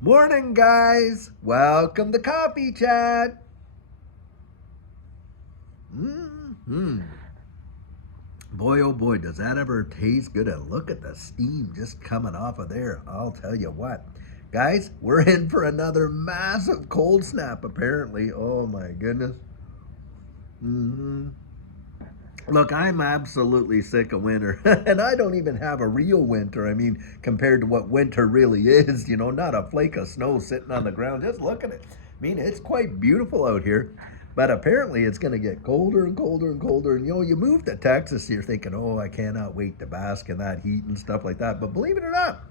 Morning, guys. Welcome to Coffee Chat. Boy, oh boy, does that ever taste good. And look at the steam just coming off of there. I'll tell you what. Guys, we're in for another massive cold snap, apparently. Oh, my goodness. Look, I'm absolutely sick of winter, and I don't even have a real winter. I mean, compared to what winter really is, not a flake of snow sitting on the ground. Just look at it. I mean, it's quite beautiful out here, but apparently it's going to get colder and colder and colder. And, you move to Texas, you're thinking, oh, I cannot wait to bask in that heat and stuff like that. But believe it or not,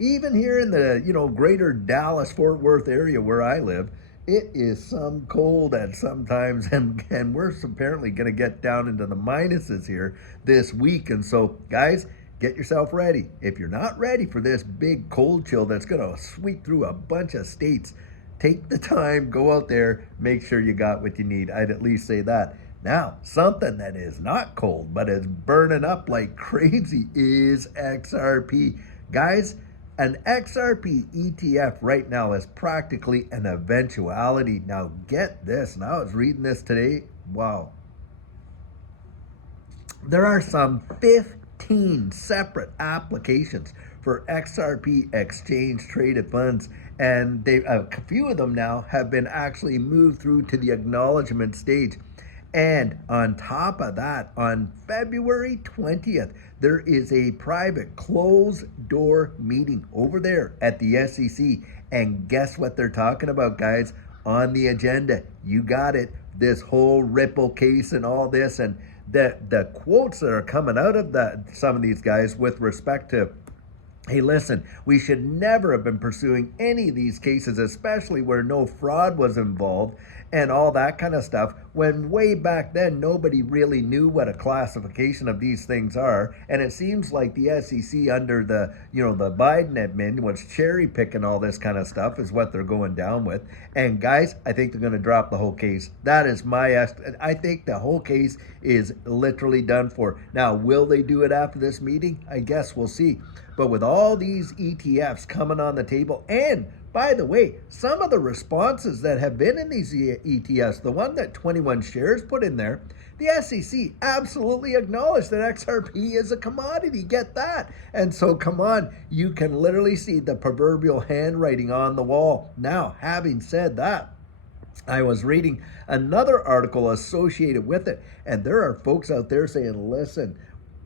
even here in the, greater Dallas, Fort Worth area where I live, it is some cold at sometimes, and we're apparently going to get down into the minuses here this week. And so, guys, get yourself ready. If you're not ready for this big cold chill that's going to sweep through a bunch of states, take the time, go out there, make sure you got what you need. I'd at least say that. Now, something that is not cold but is burning up like crazy is XRP. Guys, an XRP ETF right now is practically an eventuality. Now, get this. Now, I was reading this today. Wow. There are some 15 separate applications for XRP exchange traded funds, and a few of them now have been actually moved through to the acknowledgement stage. And on top of that, on February 20th, there is a private closed door meeting over there at the SEC. And guess what they're talking about, guys? On the agenda, you got it, this whole Ripple case and all this. And the quotes that are coming out of some of these guys with respect to, hey, listen, we should never have been pursuing any of these cases, especially where no fraud was involved and all that kind of stuff, when way back then nobody really knew what a classification of these things are. And it seems like the SEC under the Biden admin was cherry picking all this kind of stuff is what they're going down with. And guys, I think they're going to drop the whole case. That is my estimate. I think the whole case is literally done for. Now, will they do it after this meeting? I guess we'll see. But with all these ETFs coming on the table, and by the way, some of the responses that have been in these ETFs, the one that 21 Shares put in there, the SEC absolutely acknowledged that XRP is a commodity. Get that? And so, come on, you can literally see the proverbial handwriting on the wall. Now, having said that, I was reading another article associated with it, and there are folks out there saying, listen,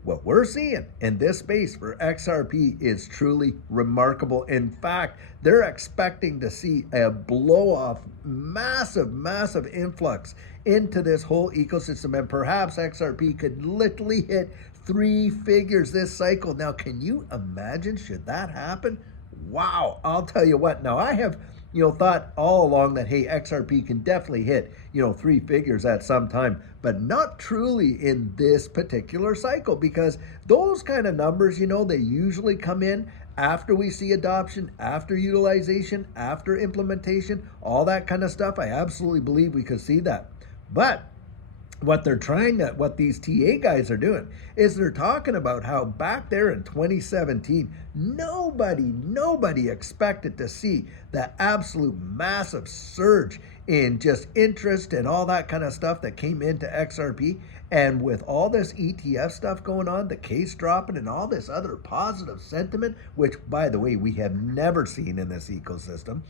what we're seeing in this space for XRP is truly remarkable. In fact, they're expecting to see a blow-off, massive influx into this whole ecosystem. And perhaps XRP could literally hit 3 figures this cycle. Now, can you imagine, should that happen? Wow, I'll tell you what. Now, I have thought all along that, hey, XRP can definitely hit, 3 figures at some time, but not truly in this particular cycle, because those kind of numbers, they usually come in after we see adoption, after utilization, after implementation, all that kind of stuff. I absolutely believe we could see that. But what these TA guys are doing is they're talking about how back there in 2017, nobody expected to see that absolute massive surge in just interest and all that kind of stuff that came into XRP. And with all this ETF stuff going on, the case dropping and all this other positive sentiment, which, by the way, we have never seen in this ecosystem,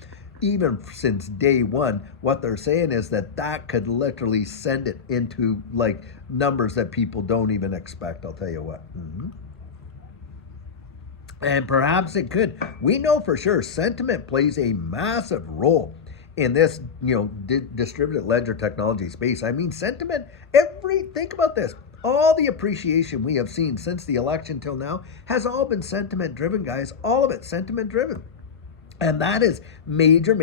even since day one, what they're saying is that could literally send it into like numbers that people don't even expect. I'll tell you what. And perhaps it could. We know for sure sentiment plays a massive role in this, distributed ledger technology space. I mean, sentiment, think about this. All the appreciation we have seen since the election till now has all been sentiment driven, guys. All of it sentiment driven. And that is major.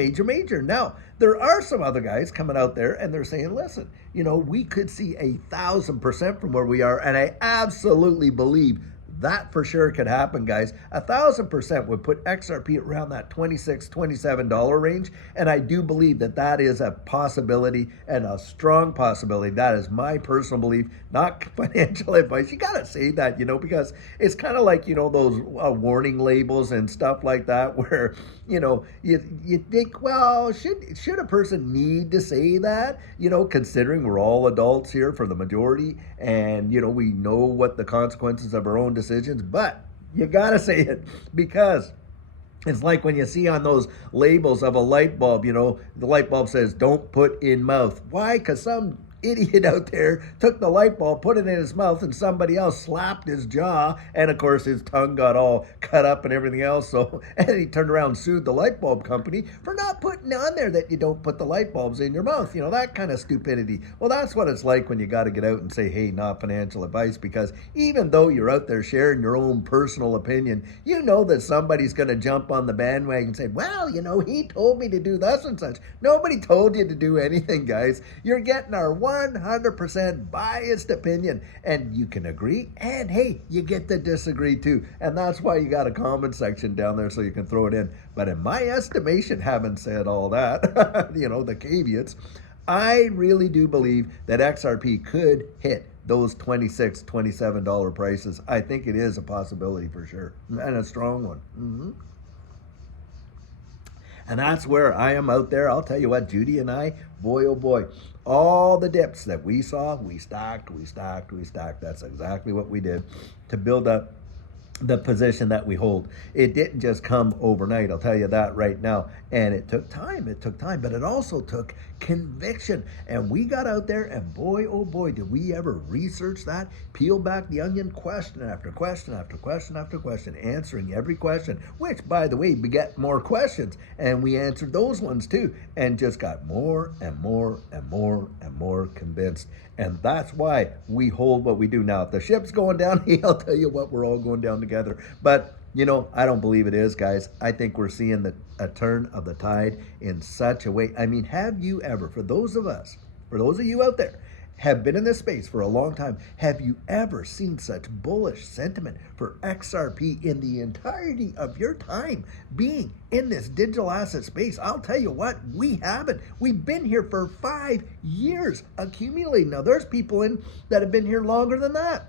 Now, there are some other guys coming out there and they're saying, listen, we could see 1,000% from where we are. And I absolutely believe that for sure could happen, guys. 1,000% would put XRP around that $26, $27 range. And I do believe that that is a possibility, and a strong possibility. That is my personal belief, not financial advice. You got to say that, because it's kind of like, those warning labels and stuff like that, where, you think, well, should a person need to say that, considering we're all adults here for the majority, and, we know what the consequences of our own decisions, but you got to say it, because it's like when you see on those labels of a light bulb, the light bulb says, don't put in mouth. Why? Because some idiot out there took the light bulb, put it in his mouth, and somebody else slapped his jaw, and of course his tongue got all cut up and everything else. So, and he turned around and sued the light bulb company for not putting on there that you don't put the light bulbs in your mouth. That kind of stupidity. Well, that's what it's like when you got to get out and say, hey, not financial advice, because even though you're out there sharing your own personal opinion, you know that somebody's going to jump on the bandwagon and say, well, he told me to do this and such. Nobody told you to do anything, guys. You're getting our 100% biased opinion, and you can agree, and hey, you get to disagree too, and that's why you got a comment section down there so you can throw it in. But in my estimation, having said all that, the caveats, I really do believe that XRP could hit those $26, $27 prices. I think it is a possibility for sure, and a strong one. And that's where I am out there. I'll tell you what, Judy and I, boy, oh boy, all the dips that we saw, we stacked. That's exactly what we did to build up the position that we hold. It didn't just come overnight, I'll tell you that right now. And it took time, but it also took conviction. And we got out there, and boy, oh boy, did we ever research that, peel back the onion, question after question after question after question, answering every question, which, by the way, beget more questions. And we answered those ones too, and just got more and more and more and more convinced. And that's why we hold what we do. Now, if the ship's going down, I'll tell you what, we're all going down together. But, I don't believe it is, guys. I think we're seeing a turn of the tide in such a way. I mean, have you ever, for those of you out there, have been in this space for a long time, have you ever seen such bullish sentiment for XRP in the entirety of your time being in this digital asset space? I'll tell you what, we haven't. We've been here for 5 years accumulating. Now, there's people that have been here longer than that.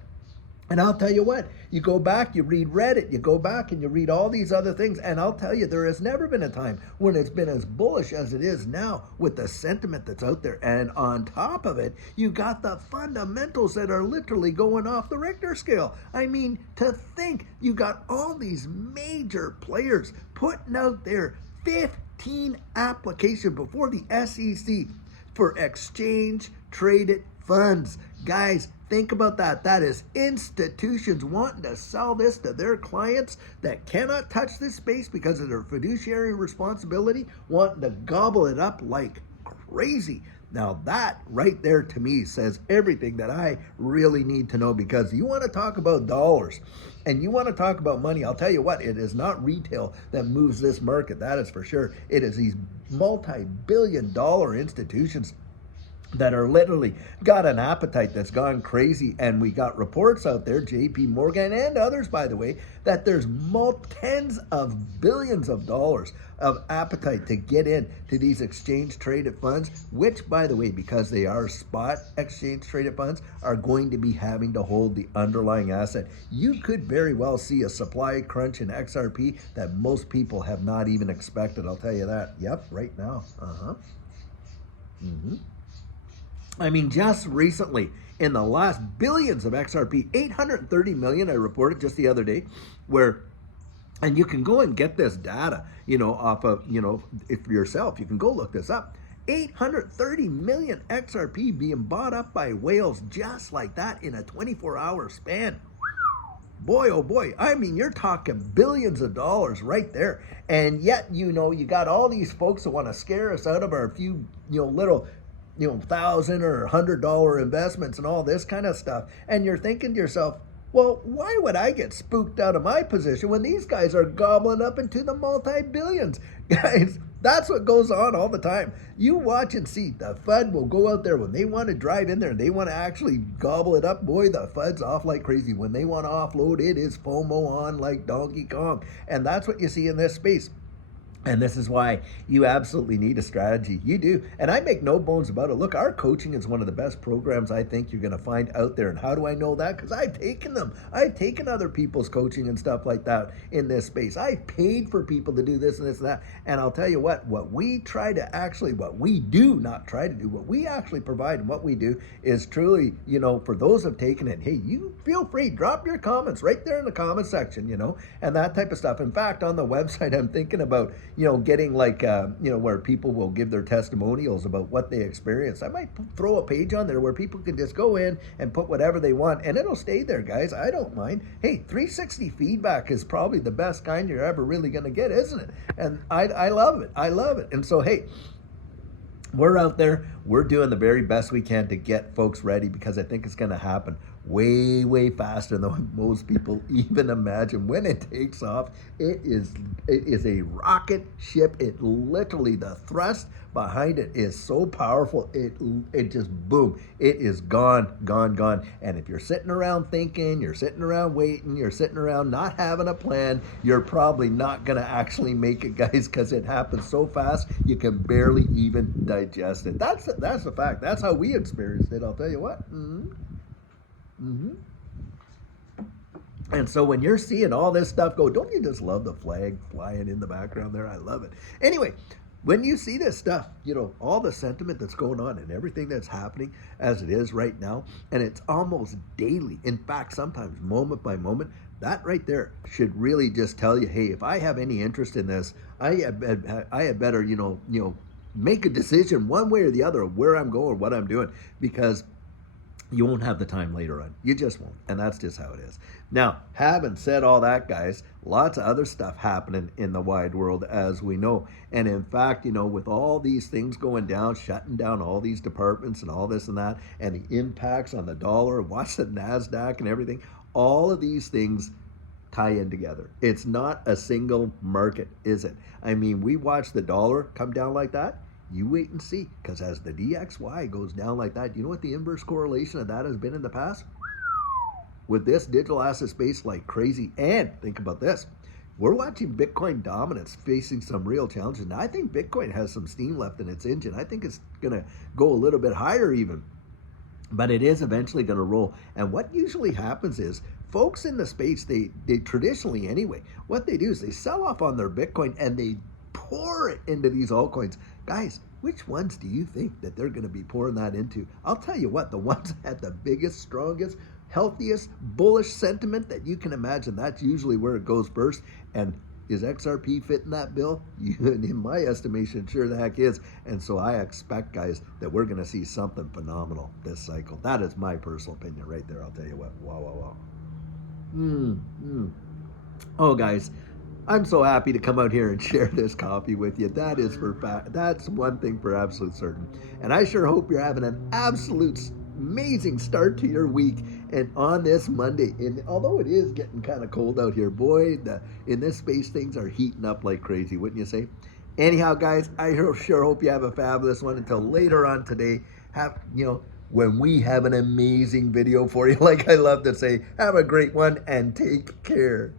And I'll tell you what, you go back, you read Reddit, you go back and you read all these other things, and I'll tell you, there has never been a time when it's been as bullish as it is now with the sentiment that's out there. And on top of it, you got the fundamentals that are literally going off the Richter scale. I mean, to think you got all these major players putting out there 15 applications before the SEC for exchange traded funds. Guys, think about that. That is institutions wanting to sell this to their clients that cannot touch this space because of their fiduciary responsibility, wanting to gobble it up like crazy. Now that right there to me says everything that I really need to know, because you want to talk about dollars and you want to talk about money. I'll tell you what, it is not retail that moves this market. That is for sure. It is these multi-billion-dollar institutions that are literally got an appetite that's gone crazy. And we got reports out there, JP Morgan and others, by the way, that there's tens of billions of dollars of appetite to get in to these exchange traded funds, which, by the way, because they are spot exchange traded funds, are going to be having to hold the underlying asset. You could very well see a supply crunch in XRP that most people have not even expected. I'll tell you that. Yep, right now. I mean, just recently, in the last billions of XRP, 830 million, I reported just the other day, and you can go and get this data, off of, if yourself, you can go look this up. 830 million XRP being bought up by whales just like that in a 24-hour span. Boy, oh boy, I mean, you're talking billions of dollars right there. And yet, you got all these folks that want to scare us out of our few, little $1,000 or $100 investments and all this kind of stuff. And you're thinking to yourself, Well, why would I get spooked out of my position when these guys are gobbling up into the multi-billions? Guys, that's what goes on all the time. You watch and see. The FUD will go out there when they want to drive in there and they want to actually gobble it up. Boy, the FUD's off like crazy. When they want to offload, it is FOMO on like Donkey Kong. And that's what you see in this space. And this is why you absolutely need a strategy. You do. And I make no bones about it. Look, our coaching is one of the best programs I think you're going to find out there. And how do I know that? Because I've taken them. I've taken other people's coaching and stuff like that in this space. I've paid for people to do this and this and that. And I'll tell you what we try to actually, what we do, not try to do, what we actually provide and what we do is truly, for those who've taken it, hey, you feel free, drop your comments right there in the comment section, and that type of stuff. In fact, on the website, I'm thinking about, getting like, where people will give their testimonials about what they experienced. I might throw a page on there where people can just go in and put whatever they want and it'll stay there, guys. I don't mind. Hey, 360 feedback is probably the best kind you're ever really going to get, isn't it? And I love it. I love it. And so, hey, we're out there. We're doing the very best we can to get folks ready because I think it's going to happen way, way faster than most people even imagine. When it takes off, it is a rocket ship. It literally, the thrust behind it is so powerful. It just boom. It is gone. And if you're sitting around thinking, you're sitting around waiting, you're sitting around not having a plan, you're probably not going to actually make it, guys, because it happens so fast you can barely even digest it. That's the fact. That's how we experienced it. I'll tell you what. And so when you're seeing all this stuff go, don't you just love the flag flying in the background there? I love it. Anyway, when you see this stuff, all the sentiment that's going on and everything that's happening as it is right now, and it's almost daily. In fact, sometimes moment by moment, that right there should really just tell you, hey, if I have any interest in this, I had better, make a decision one way or the other of where I'm going, what I'm doing, because you won't have the time later on. You just won't. And that's just how it is. Now, having said all that, guys, lots of other stuff happening in the wide world, as we know. And in fact, with all these things going down, shutting down all these departments and all this and that, and the impacts on the dollar, watch the NASDAQ and everything, all of these things tie in together. It's not a single market, is it? I mean, we watch the dollar come down like that. You wait and see, because as the DXY goes down like that, you know what the inverse correlation of that has been in the past? With this digital asset space like crazy. And think about this. We're watching Bitcoin dominance facing some real challenges. Now, I think Bitcoin has some steam left in its engine. I think it's going to go a little bit higher even. But it is eventually going to roll. And what usually happens is folks in the space, they traditionally anyway, what they do is they sell off on their Bitcoin and they pour it into these altcoins. Guys, which ones do you think that they're going to be pouring that into? I'll tell you what, the ones that had the biggest, strongest, healthiest, bullish sentiment that you can imagine, that's usually where it goes first. And is XRP fitting that bill? In my estimation, sure the heck is. And so I expect, guys, that we're going to see something phenomenal this cycle. That is my personal opinion right there. I'll tell you what. Wow. Oh, guys, I'm so happy to come out here and share this coffee with you. That is that's one thing for absolute certain. And I sure hope you're having an absolute amazing start to your week and on this Monday. And although it is getting kind of cold out here, boy, in this space things are heating up like crazy, wouldn't you say? Anyhow, guys, I sure hope you have a fabulous one. Until later on today, when we have an amazing video for you, like I love to say, have a great one and take care.